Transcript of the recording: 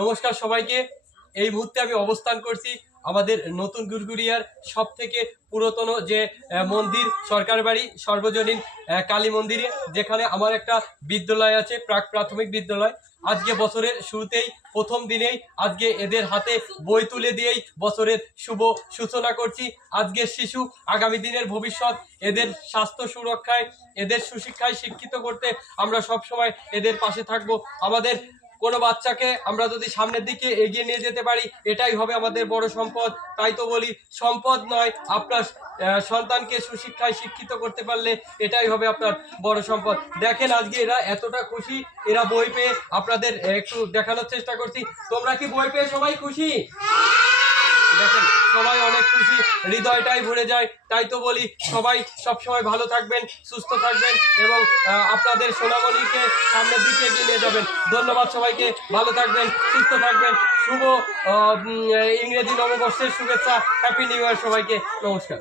নমস্কার সবাইকে। এই মুহূর্তে আমি অবস্থান করছি আমাদের নতুন গুরগুড়িয়ার সব থেকে পুরাতন যে মন্দির, সরকার বাড়ি, সর্বজনীন কালী মন্দিরে, যেখানে আমার একটা বিদ্যালয় আছে, প্রাক প্রাথমিক বিদ্যালয়। আজকে বছরের শুরুতেই, প্রথম দিনেই আজকে এদের হাতে বই তুলে দিয়েই বছরের শুভ সূচনা করছি। আজকের শিশু, আগামী দিনের ভবিষ্যৎ, এদের স্বাস্থ্য সুরক্ষায়, এদের সুশিক্ষায় শিক্ষিত করতে আমরা সব সময় এদের পাশে থাকব। আমাদের কোনো বাচ্চাকে আমরা যদি সামনের দিকে এগিয়ে নিয়ে যেতে পারি, এটাই হবে আমাদের বড় সম্পদ। তাই তো বলি, সম্পদ নয়, আপনার সন্তানকে সুশিক্ষায় শিক্ষিত করতে পারলে এটাই হবে আপনার বড় সম্পদ। দেখেন আজকে এরা এতটা খুশি, এরা বই পেয়ে আপনাদের একটু দেখানোর চেষ্টা করছি। তোমরা কি বই পেয়ে সবাই খুশি? দেখেন সবাই অনেক খুশি, হৃদয়টাই ভরে যায়। তাই তো বলি, সবাই সবসময় ভালো থাকবেন, সুস্থ থাকবেন এবং আপনাদের সোনামণিকে সামনের দিকে এগিয়ে নিয়ে যাবেন। ধন্যবাদ সবাইকে, ভালো থাকবেন, সুস্থ থাকবেন। শুভ ইংরেজি নববর্ষের শুভেচ্ছা হ্যাপি নিউ ইয়ার সবাইকে, নমস্কার।